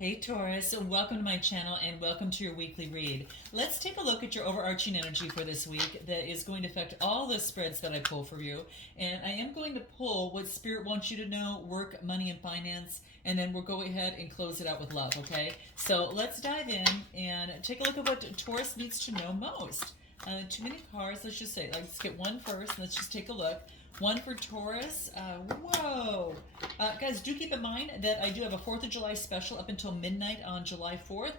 Hey Taurus, welcome to my channel and welcome to your weekly read. Let's take a look at your overarching energy for this week that is going to affect all the spreads that I pull for you. And I am going to pull what Spirit wants you to know, work, money, and finance, and then we'll go ahead and close it out with love, okay? So let's dive in and take a look at what Taurus needs to know most. Too many cards, let's just say. Let's get one first, and let's just take a look. One for Taurus. Whoa. Guys, do keep in mind that I do have a 4th of July special up until midnight on July 4th.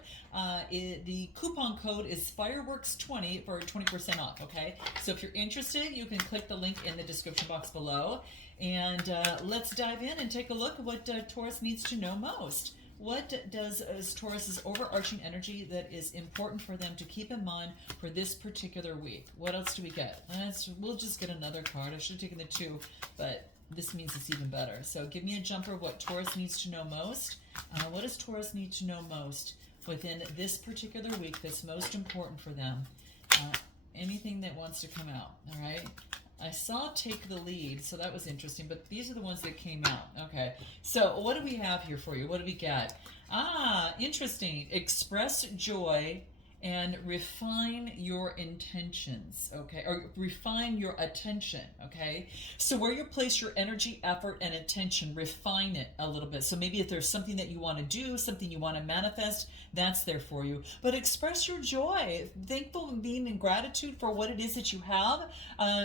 The coupon code is Fireworks20 for 20% off, okay? So if you're interested, you can click the link in the description box below. And let's dive in and take a look at what Taurus needs to know most. What is Taurus's overarching energy that is important for them to keep in mind for this particular week? What else do we get? We'll just get another card. I should have taken the 2, but this means it's even better. So give me a jumper of what Taurus needs to know most. What does Taurus need to know most within this particular week that's most important for them? Anything that wants to come out, all right? I saw Take the Lead, so that was interesting, but these are the ones that came out. Okay, so what do we have here for you? What do we got? Interesting. Express joy and refine your intentions, okay? Or refine your attention, okay? So where you place your energy, effort, and attention, refine it a little bit. So maybe if there's something that you want to do, something you want to manifest, that's there for you. But express your joy, thankful and being in gratitude for what it is that you have.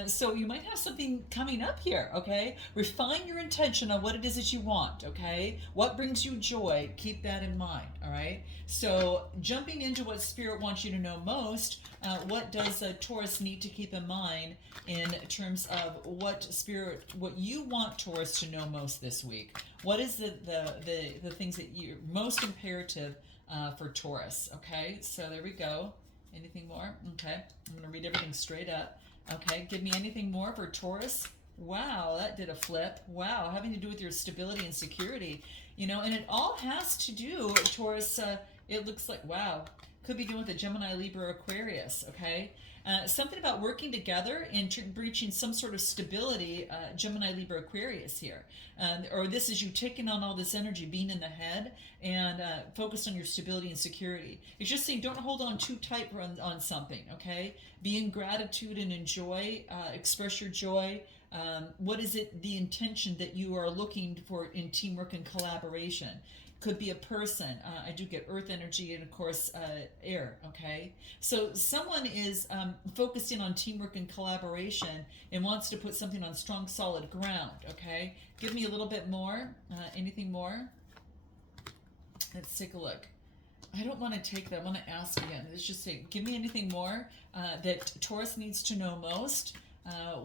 So you might have something coming up here, okay? Refine your intention on what it is that you want, okay? What brings you joy? Keep that in mind, all right? So jumping into what Spirit wants you to know most, what does Taurus need to keep in mind in terms of what you want Taurus to know most this week? What is the things that you're most imperative for Taurus? Okay, so there we go. Anything more? Okay, I'm going to read everything straight up. Okay, give me anything more for Taurus. Wow, that did a flip. Wow, having to do with your stability and security. You know, and it all has to do, Taurus, it looks like, wow, could be doing with a Gemini, Libra, Aquarius, okay? Something about working together and breaching some sort of stability, Gemini, Libra, Aquarius here. Or this is you taking on all this energy, being in the head, and focused on your stability and security. It's just saying don't hold on too tight on something, okay? Be in gratitude and enjoy, express your joy. What is it, the intention that you are looking for in teamwork and collaboration? Could be a person. I do get earth energy and, of course, air, okay? So someone is focused in on teamwork and collaboration and wants to put something on strong, solid ground, okay? Give me a little bit more. Anything more? Let's take a look. I don't want to take that. I want to ask again. Let's just say, give me anything more that Taurus needs to know most.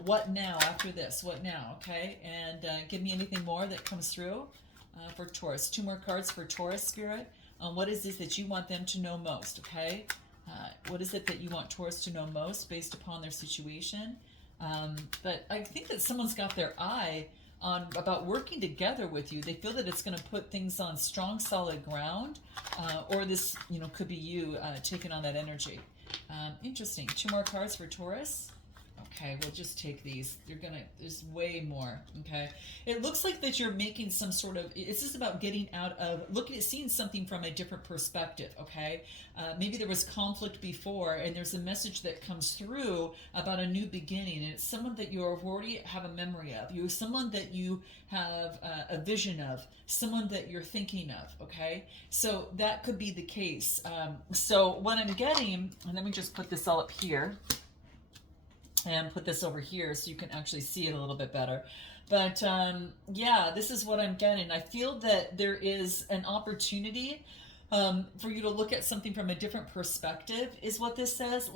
What now after this? What now, okay? And give me anything more that comes through. For Taurus. 2 more cards for Taurus, Spirit. What is this that you want them to know most, okay? What is it that you want Taurus to know most based upon their situation? But I think that someone's got their eye on about working together with you. They feel that it's going to put things on strong, solid ground, or this, could be you taking on that energy. Interesting. 2 more cards for Taurus. Okay, we'll just take these. There's way more, okay? It looks like that you're making some sort of, it's just about getting out of, seeing something from a different perspective, okay? Maybe there was conflict before, and there's a message that comes through about a new beginning, and it's someone that you already have a memory of. Someone that you have a vision of, someone that you're thinking of, okay? So that could be the case. So what I'm getting, and let me just put this all up here, and put this over here so you can actually see it a little bit better. But yeah, this is what I'm getting. I feel that there is an opportunity for you to look at something from a different perspective, is what this says.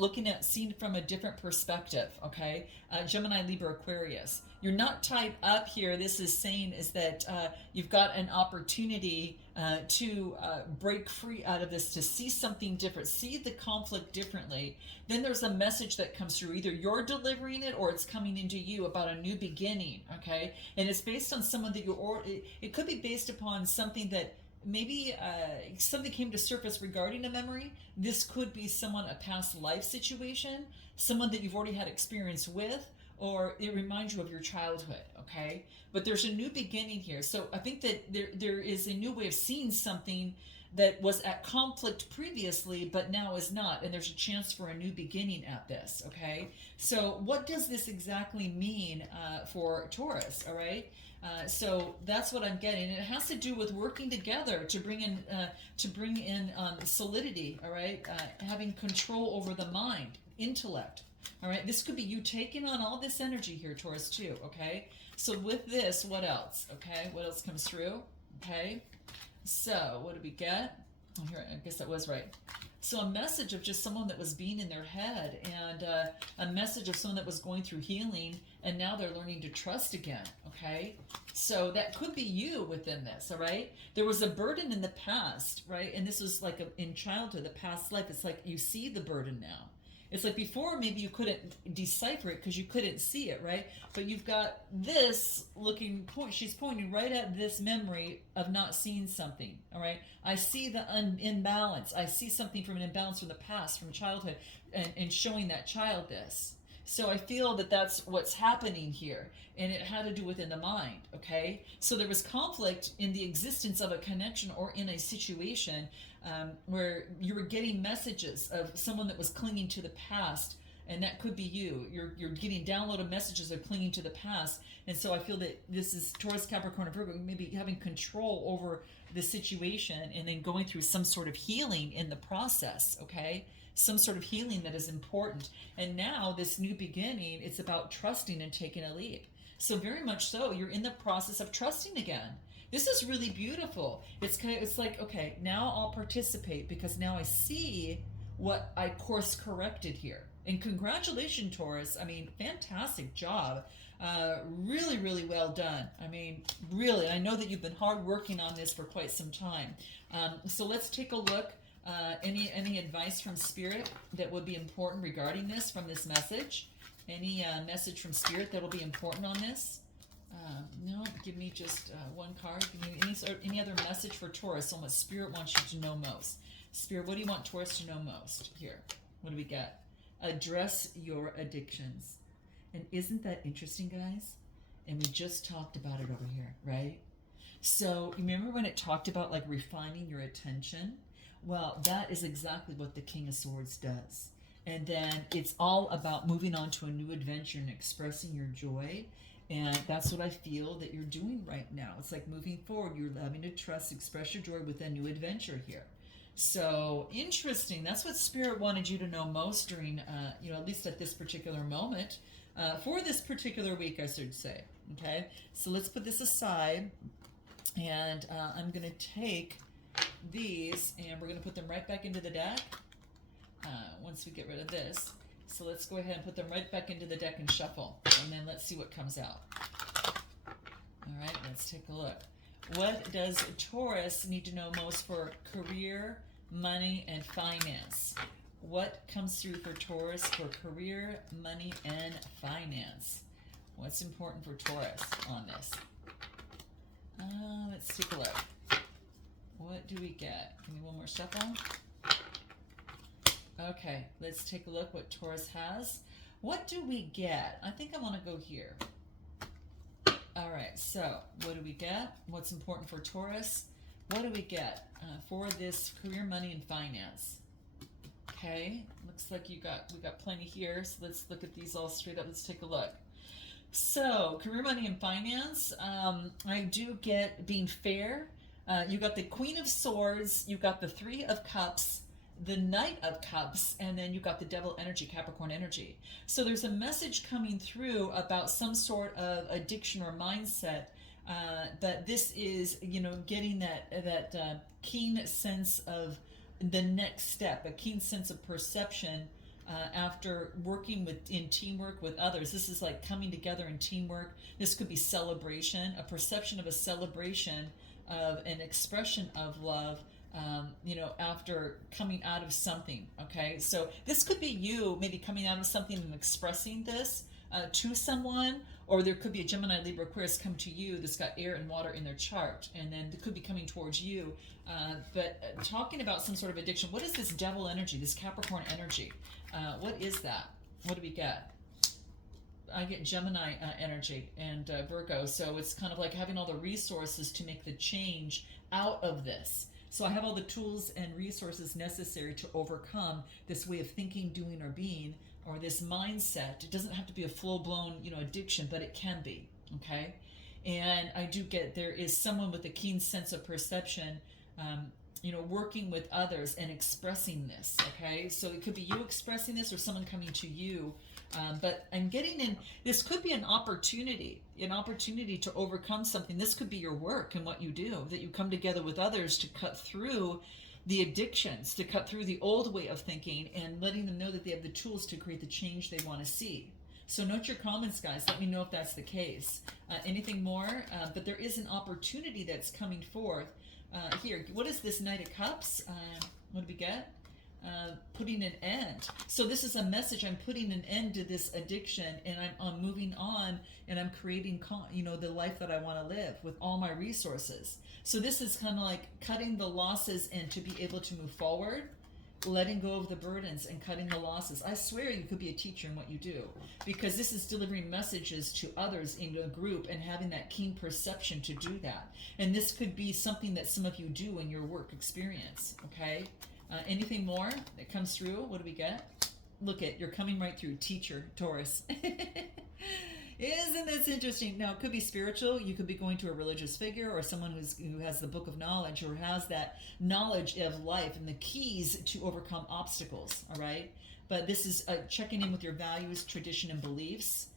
Seeing from a different perspective, okay? Gemini, Libra, Aquarius. You're not tied up here. This is saying is that you've got an opportunity to break free out of this, to see something different, see the conflict differently. Then there's a message that comes through. Either you're delivering it or it's coming into you about a new beginning, okay? And it's based on someone that it could be based upon something that maybe something came to surface regarding a memory. This could be a past life situation, someone that you've already had experience with, or it reminds you of your childhood, okay? But there's a new beginning here. So I think that there is a new way of seeing something that was at conflict previously, but now is not, and there's a chance for a new beginning at this. Okay, so what does this exactly mean for Taurus? All right, so that's what I'm getting. It has to do with working together to bring in solidity. All right, having control over the mind, intellect. All right, this could be you taking on all this energy here, Taurus, too. Okay, so with this, what else? Okay, what else comes through? Okay. So, what did we get? Oh, here, I guess that was right. So, a message of just someone that was being in their head, and a message of someone that was going through healing, and now they're learning to trust again, okay? So, that could be you within this, all right? There was a burden in the past, right? And this was like in childhood, the past life. It's like you see the burden now. It's like before, maybe you couldn't decipher it because you couldn't see it, right? But you've got this looking point. She's pointing right at this memory of not seeing something, all right? I see the imbalance. I see something from an imbalance from the past, from childhood, and showing that child this. So I feel that that's what's happening here. And it had to do within the mind, okay? So there was conflict in the existence of a connection or in a situation where you were getting messages of someone that was clinging to the past, and that could be you. You're getting downloaded messages of clinging to the past, and so I feel that this is Taurus, Capricorn, and Virgo, maybe having control over the situation and then going through some sort of healing in the process, okay? Some sort of healing that is important. And now this new beginning, it's about trusting and taking a leap. So very much so, you're in the process of trusting again. This is really beautiful. It's like, okay, now I'll participate because now I see what I course corrected here. And congratulations, Taurus. I mean, fantastic job. Really, really well done. I mean, really, I know that you've been hard working on this for quite some time. So let's take a look. Any advice from Spirit that would be important regarding this from this message? Any message from Spirit that will be important on this? No, give me just one card. Give me any other message for Taurus on what Spirit wants you to know most. Spirit, what do you want Taurus to know most? Here, what do we get? Address your addictions. And isn't that interesting, guys? And we just talked about it over here, right? So you remember when it talked about like refining your attention? Well, that is exactly what the King of Swords does. And then it's all about moving on to a new adventure and expressing your joy. And that's what I feel that you're doing right now. It's like moving forward. You're having to trust, express your joy with a new adventure here. So interesting. That's what Spirit wanted you to know most during, at least at this particular moment, for this particular week, I should say. Okay. So let's put this aside, and I'm going to take these and we're going to put them right back into the deck once we get rid of this. So let's go ahead and put them right back into the deck and shuffle, and then let's see what comes out. All right, let's take a look. What does Taurus need to know most for career, money, and finance? What comes through for Taurus for career, money, and finance? What's important for Taurus on this? Let's take a look. What do we get? Give me one more shuffle. Okay, let's take a look what Taurus has. What do we get? I think I want to go here. All right, so what do we get? What's important for Taurus? What do we get for this career, money, and finance? Okay, looks like we got plenty here. So let's look at these all straight up. Let's take a look. So career, money, and finance. I do get being fair. You got the Queen of Swords. You got the Three of Cups, the Knight of Cups, and then you got the Devil energy, Capricorn energy. So there's a message coming through about some sort of addiction or mindset, but this is, getting that keen sense of the next step, a keen sense of perception after working in teamwork with others. This is like coming together in teamwork. This could be celebration, a perception of a celebration of an expression of love, after coming out of something, okay? So this could be you maybe coming out of something and expressing this to someone, or there could be a Gemini, Libra, Aquarius come to you that's got air and water in their chart, and then it could be coming towards you. But talking about some sort of addiction, what is this Devil energy, this Capricorn energy? What is that? What do we get? I get Gemini energy and Virgo, so it's kind of like having all the resources to make the change out of this. So I have all the tools and resources necessary to overcome this way of thinking, doing, or being, or this mindset. It doesn't have to be a full-blown, addiction, but it can be, okay? And I do get there is someone with a keen sense of perception, working with others and expressing this, okay? So it could be you expressing this or someone coming to you. But I'm getting in, this could be an opportunity to overcome something. This could be your work and what you do, that you come together with others to cut through the addictions, to cut through the old way of thinking and letting them know that they have the tools to create the change they want to see. So note your comments, guys. Let me know if that's the case. Anything more? But there is an opportunity that's coming forth. Here, what is this Knight of Cups? What do we get? Putting an end. So this is a message. I'm putting an end to this addiction, and I'm moving on, and I'm creating, the life that I want to live with all my resources. So this is kind of like cutting the losses and to be able to move forward, letting go of the burdens and cutting the losses. I swear you could be a teacher in what you do, because this is delivering messages to others in a group and having that keen perception to do that. And this could be something that some of you do in your work experience, okay? Anything more that comes through? What do we get? Look at, you're coming right through. Teacher, Taurus. Isn't this interesting? Now, it could be spiritual. You could be going to a religious figure or someone who has the book of knowledge or has that knowledge of life and the keys to overcome obstacles, all right? But this is checking in with your values, tradition, and beliefs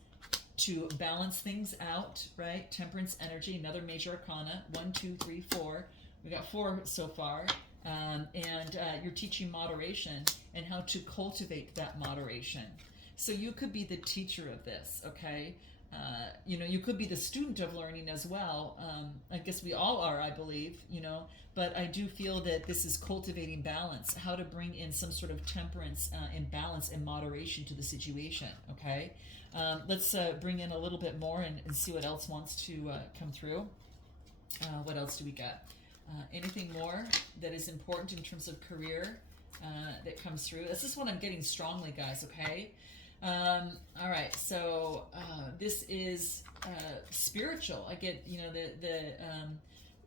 to balance things out, right? Temperance energy, another major arcana. 1, 2, 3, 4. We got 4 so far. And you're teaching moderation and how to cultivate that moderation. So you could be the teacher of this, okay? You could be the student of learning as well. I guess we all are, I believe, but I do feel that this is cultivating balance, how to bring in some sort of temperance and balance and moderation to the situation, okay? Let's bring in a little bit more and see what else wants to come through. What else do we got? Anything more that is important in terms of career that comes through? This is what I'm getting strongly, guys, okay? All right, so this is spiritual. I get,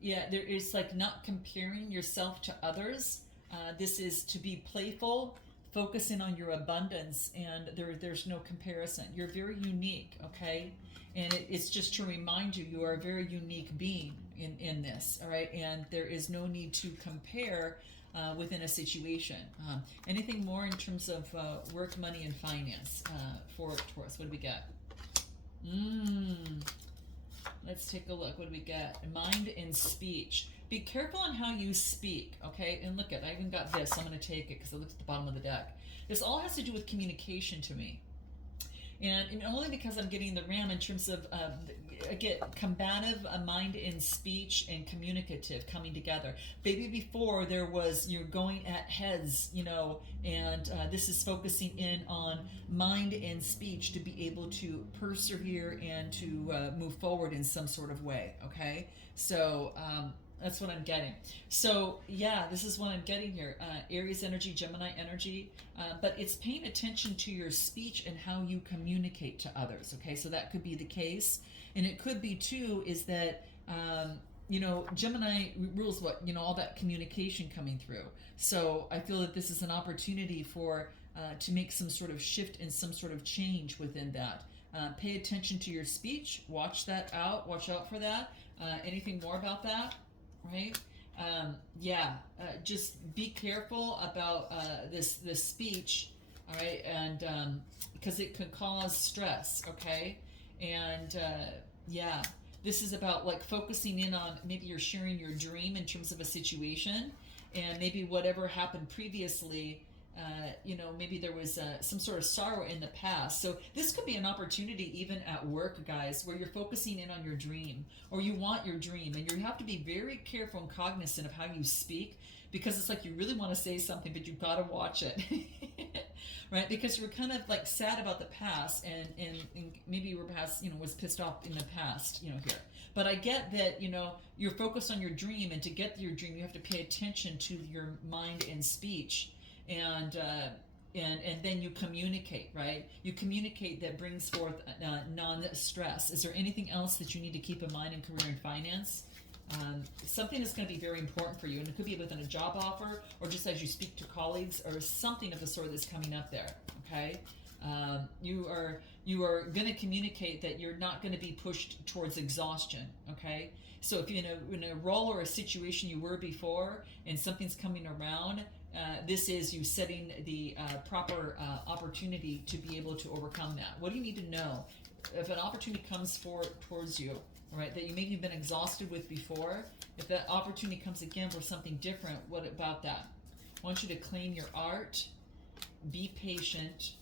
there is like not comparing yourself to others. This is to be playful, focusing on your abundance, and there's no comparison. You're very unique, okay? And it's just to remind you, you are a very unique being in this, all right? And there is no need to compare within a situation. Anything more in terms of work, money, and finance for Taurus? What do we got? Let's take a look. What do we got? Mind and speech. Be careful on how you speak, okay? And look at, I even got this. I'm going to take it because I looked at the bottom of the deck. This all has to do with communication to me. And only because I'm getting the ram in terms of, I get combative, mind and speech, and communicative coming together. Maybe before there was, you're going at heads, and this is focusing in on mind and speech to be able to persevere and to move forward in some sort of way, okay? So, that's what I'm getting. So yeah, this is what I'm getting here. Aries energy, Gemini energy, but it's paying attention to your speech and how you communicate to others. Okay, so that could be the case, and it could be too is that Gemini rules what all that communication coming through. So I feel that this is an opportunity for to make some sort of shift and some sort of change within that. Pay attention to your speech. Watch out for that. Anything more about that? Right? Just be careful about this speech, all right? And because it could cause stress, okay? And this is about like focusing in on maybe you're sharing your dream in terms of a situation, and maybe whatever happened previously. Maybe there was some sort of sorrow in the past. So this could be an opportunity even at work, guys, where you're focusing in on your dream or you want your dream, and you have to be very careful and cognizant of how you speak, because it's like you really want to say something, but you've got to watch it, right? Because you're kind of like sad about the past, and maybe you were was pissed off in the past, here. But I get that, you're focused on your dream, and to get your dream, you have to pay attention to your mind and speech. And then you communicate, right? You communicate that brings forth non-stress. Is there anything else that you need to keep in mind in career and finance? Something is going to be very important for you, and it could be within a job offer or just as you speak to colleagues or something of the sort that's coming up there. Okay, you are going to communicate that you're not going to be pushed towards exhaustion. Okay, so if you're in a role or a situation you were before and something's coming around, this is you setting the proper opportunity to be able to overcome that. What do you need to know? If an opportunity comes towards you, right, that you maybe been exhausted with before, if that opportunity comes again for something different, what about that? I want you to claim your art, be patient,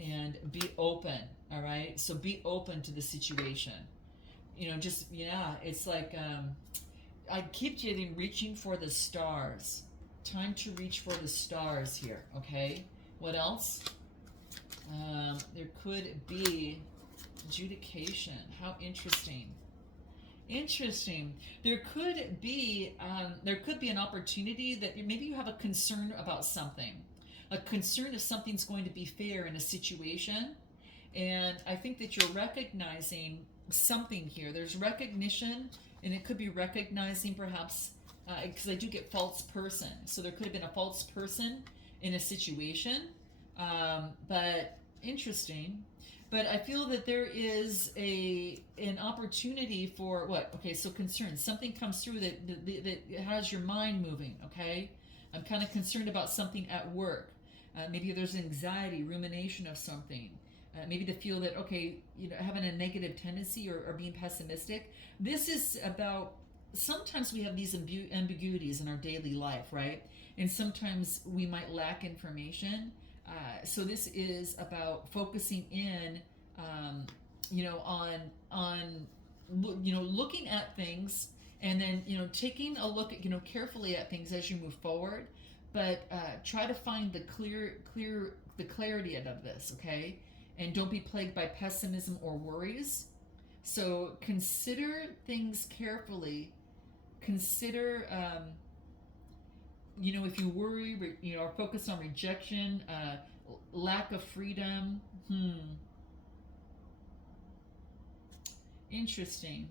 and be open, all right? So be open to the situation. It's like I keep getting reaching for the stars. Time to reach for the stars here, okay? What else? There could be adjudication. How interesting. Interesting. There could be an opportunity that maybe you have a concern about something. A concern if something's going to be fair in a situation. And I think that you're recognizing something here. There's recognition, and it could be recognizing perhaps, because I do get false person. So there could have been a false person in a situation. But interesting. But I feel that there is an opportunity for what? Okay, so concern. Something comes through that has your mind moving, okay? I'm kind of concerned about something at work. Maybe there's anxiety, rumination of something. Maybe to feel that, okay, having a negative tendency or being pessimistic. This is about, sometimes we have these ambiguities in our daily life, right? And sometimes we might lack information. So this is about focusing in, on looking at things, and then taking a look at carefully at things as you move forward, but try to find the clarity out of this, okay? And don't be plagued by pessimism or worries. So consider things carefully. Consider. If you worry, or focus on rejection, lack of freedom. Interesting.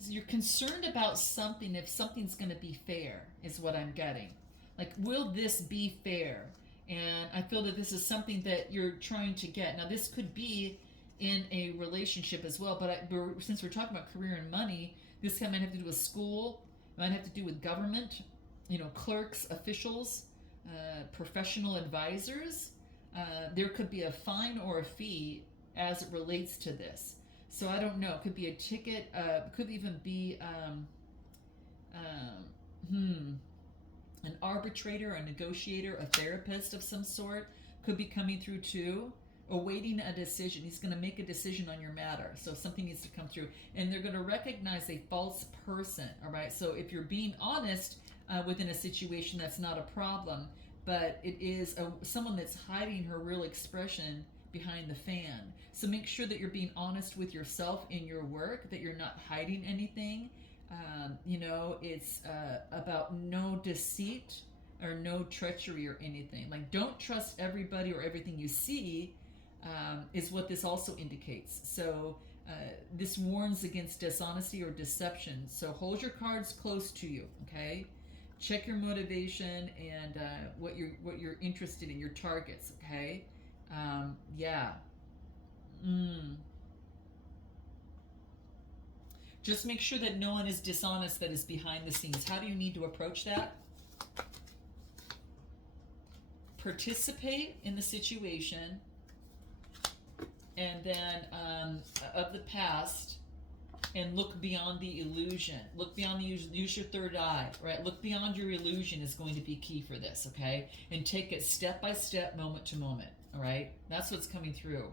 So you're concerned about something, if something's going to be fair, is what I'm getting. Like, will this be fair? And I feel that this is something that you're trying to get. Now, this could be in a relationship as well, but since we're talking about career and money, this might have to do with school, might have to do with government, clerks, officials, professional advisors. There could be a fine or a fee as it relates to this. So I don't know. It could be a ticket. Could even be an arbitrator, a negotiator, a therapist of some sort could be coming through too, awaiting a decision. He's going to make a decision on your matter. So something needs to come through. And they're going to recognize a false person, all right? So if you're being honest within a situation, that's not a problem. But it is someone that's hiding her real expression behind the fan. So make sure that you're being honest with yourself in your work, that you're not hiding anything. It's about no deceit or no treachery or anything. Like, don't trust everybody or everything you see, is what this also indicates. So this warns against dishonesty or deception. So hold your cards close to you, okay? Check your motivation and what you're interested in, your targets, okay? Just make sure that no one is dishonest that is behind the scenes. How do you need to approach that? Participate in the situation, and then of the past, and look beyond the illusion. Look beyond the illusion. Use your third eye, right? Look beyond your illusion is going to be key for this, okay? And take it step by step, moment to moment, all right? That's what's coming through.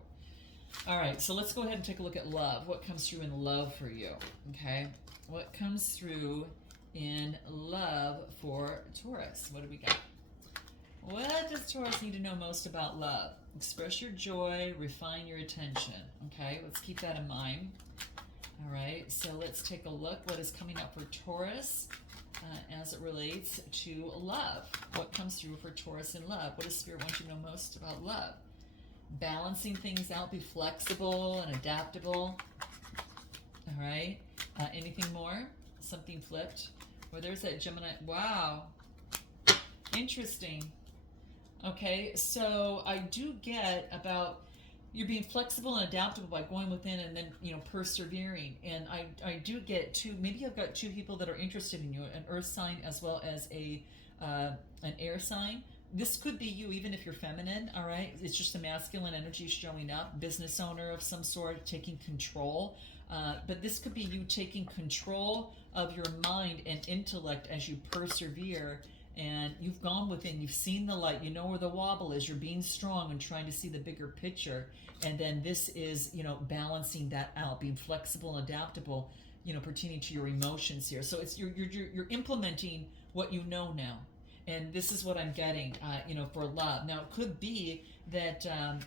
All right, so let's go ahead and take a look at love. What comes through in love for you, okay? What comes through in love for Taurus? What do we got? What does Taurus need to know most about love? Express your joy, refine your attention, okay? Let's keep that in mind. All right, so let's take a look. What is coming up for Taurus as it relates to love? What comes through for Taurus in love? What does Spirit want you to know most about love? Balancing things out, be flexible and adaptable. All right. Anything more? something flipped. Or there's that Gemini. Wow. Interesting. Okay, so I do get about you're being flexible and adaptable by going within and then, you know, persevering. And I do get two, maybe I've got two people that are interested in you, an earth sign as well as an air sign. This could be you, even if you're feminine, all right? It's just the masculine energy showing up, business owner of some sort, taking control. But this could be you taking control of your mind and intellect as you persevere. And you've gone within, you've seen the light, you know where the wobble is, you're being strong and trying to see the bigger picture. And then this is, you know, balancing that out, being flexible and adaptable, you know, pertaining to your emotions here. So it's you're implementing what you know now. And this is what I'm getting, you know, for love. Now, it could be that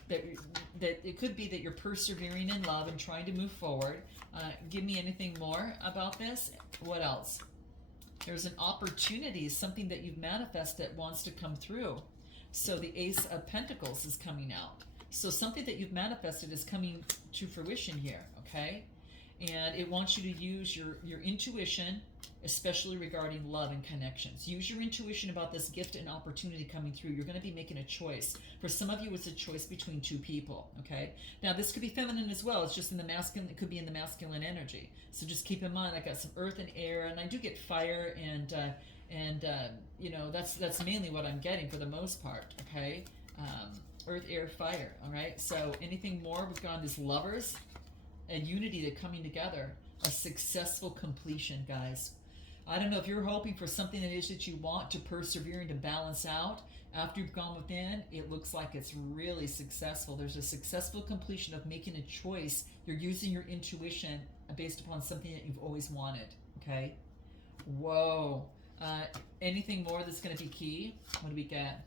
it could be that you're persevering in love and trying to move forward. Give me anything more about this. What else? There's an opportunity, something that you've manifested that wants to come through. So the Ace of Pentacles is coming out. So something that you've manifested is coming to fruition here, okay? And it wants you to use your intuition, especially regarding love and connections. Use your intuition about this gift and opportunity coming through. You're going to be making a choice. For some of you, it's a choice between two people, okay? Now, this could be feminine as well. It's just in the masculine. It could be in the masculine energy. So just keep in mind, I got some earth and air, and I do get fire, and you know, that's mainly what I'm getting for the most part, okay? Earth, air, fire, all right? So anything more? We've got these lovers, a unity, that coming together, a successful completion, guys. I don't know if you're hoping for something that is that you want to persevere and to balance out. After you've gone within, it looks like it's really successful. There's a successful completion of making a choice. You're using your intuition based upon something that you've always wanted, okay? Whoa. Anything more that's going to be key? What do we get?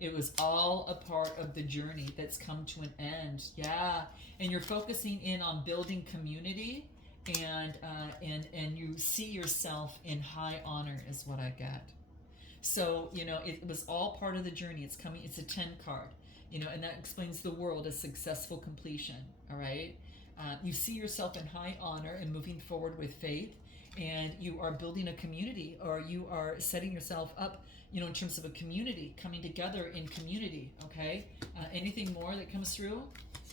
It was all a part of the journey that's come to an end. Yeah. And you're focusing in on building community, and you see yourself in high honor is what I get. So, you know, it was all part of the journey. It's coming. It's a 10 card, you know, and that explains the world as successful completion. All right. You see yourself in high honor and moving forward with faith, and you are building a community, or you are setting yourself up, you know, in terms of a community, coming together in community, okay? Anything more that comes through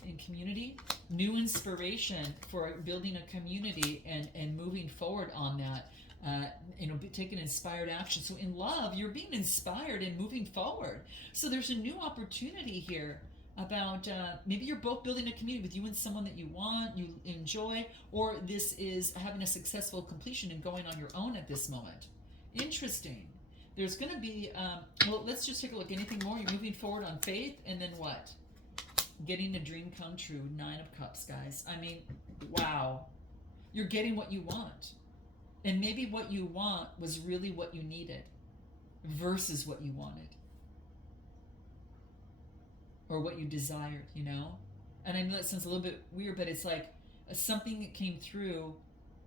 in community? New inspiration for building a community and moving forward on that. You know, taking inspired action. So in love, you're being inspired and moving forward. So there's a new opportunity here about maybe you're both building a community with you and someone that you want, you enjoy, or this is having a successful completion and going on your own at this moment. Interesting. There's going to be, well, let's just take a look. Anything more? You're moving forward on faith, and then what? Getting a dream come true. 9 of Cups, guys. I mean, wow. You're getting what you want. And maybe what you want was really what you needed versus what you wanted. Or what you desired, you know? And I know that sounds a little bit weird, but it's like something that came through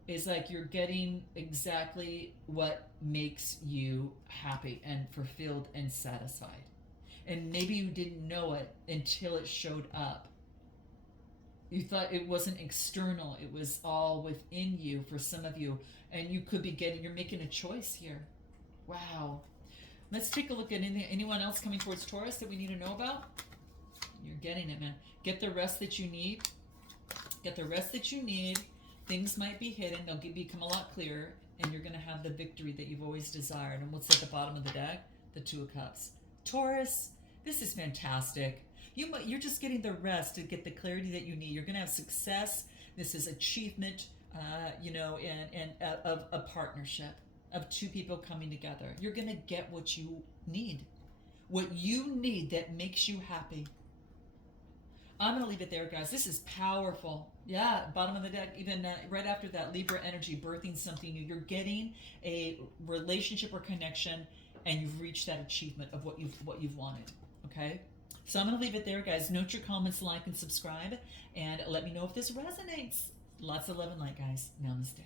is like you're getting exactly what makes you happy and fulfilled and satisfied. And maybe you didn't know it until it showed up. You thought it wasn't external. It was all within you for some of you. And you could be you're making a choice here. Wow. Let's take a look at anyone else coming towards Taurus that we need to know about. You're getting it, man. Get the rest that you need. Get the rest that you need. Things might be hidden. They'll become a lot clearer. And you're going to have the victory that you've always desired. And what's at the bottom of the deck? The 2 of Cups. Taurus, this is fantastic. You're just getting the rest to get the clarity that you need. You're going to have success. This is achievement, you know, and of a partnership of 2 people coming together. You're going to get what you need. What you need that makes you happy. I'm going to leave it there, guys. This is powerful. Yeah, bottom of the deck, even right after that, Libra energy, birthing something new. You're getting a relationship or connection, and you've reached that achievement of what you've wanted, okay? So I'm going to leave it there, guys. Note your comments, like, and subscribe, and let me know if this resonates. Lots of love and light, guys. Namaste.